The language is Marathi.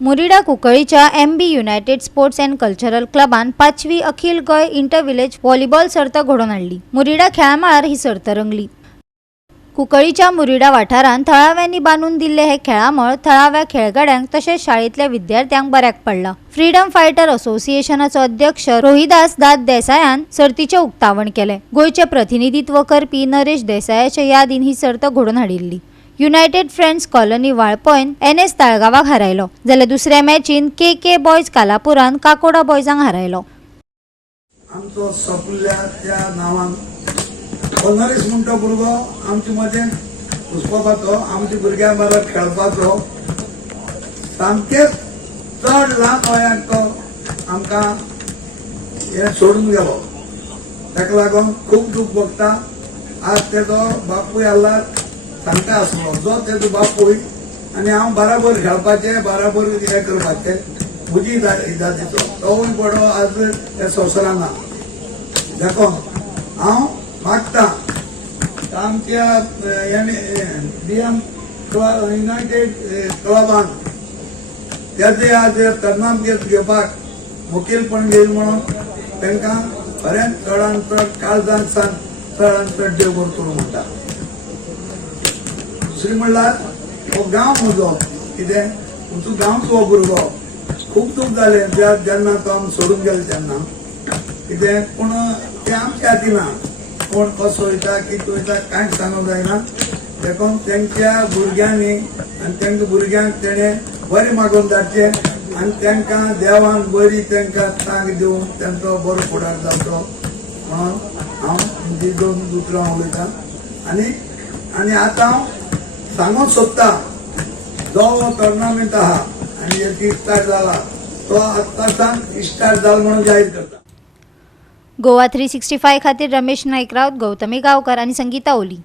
मुरिडा कुंकळीच्या MB united sports and cultural क्लबान 5वी अखिल गोय इंटर विलेज व्हॉलीबॉल सर्त घडोवन हाडली। मुरिडा खेळामाळार ही सर्त रंगली। कुंकळीच्या मुरिडा वाठारांत थळाव्यांनी बांदून दिल्ले हे खेळामळ थळाव्या खेळगड्यांक तसेच शाळेंतल्या विद्यार्थ्यांक बऱ्याक पडला। फ्रीडम फायटर असोसिएशनाचो अध्यक्ष रोहिदास दास देसायान सर्तीचे उक्तावण केले। गोयचे प्रतिनिधित्व करपी नरेश देसायाच्या यादीन ही सर्त घडोवन हाडिल्ली। युनायटेड फ्रेंड्स कॉलनी वाळपॉयन NS ताळगावाक हारयलो, जाल्यार दुसऱ्या मॅचीन KK बॉयज कालापुरान काकोडा बॉयजांक हारयलो। आमचो सपल्या त्या नावान नरेश म्हणतो भुरगो आमचे मजेन घुसपाचो, आमच्या भुरग्यां बरोबर खेळपाचो, सामकेच चड ल्हान वयाक तो आमकां हे सोडून गेलो। ताका लागून खूब दूख भोगता। आज तेजो बापूय आसला सांगता आसलो जो तेजो बापूय आनी हांव बराबर खेळपाचे बराबर हे करपाचे म्हजी इजातीचो तोय बडो आज त्या संवसारान ना। देखून हांव मागता आमच्या DM युनायटेड क्लबान त्याचे आज तरणाम घेवपाक मुखेलपण घेयल म्हणून तांकां खरेंच चडांत चड काळजांत सान चडांत चड देव बरो करूं म्हणटा। दुसरी म्हणल्यार हो गांव म्हजो कितें तुमचो गांवचो भुरगो खूब दूख जालें जेन्ना तो आमी सोडून गेलो तेन्ना कितें पूण तें आमच्या हातीन ना। कोण कसो वयता कितें वयता कांयच सांगूंक जायना। देखून तेंच्या भुरग्यांनी आनी तेंच्या भुरग्यांक तेणें बरें मागून धाडचें आनी तेंकां देवान बरी तेंकां तांक दिवन तेंचो बरो फुडार जावचो म्हणून हांव ही दोन उतरां उलयतां। आनी आतां हांव सांगूंक सोदता जो हो टोर्नामेंट आहा आनी एक स्टार्ट जाला तो आतां स्टार्ट जाला म्हणून जाहीर करता। गोवा 365 खातीर रमेश नाईक राऊत, गौतमी गांवकर आणि संगीता ओली।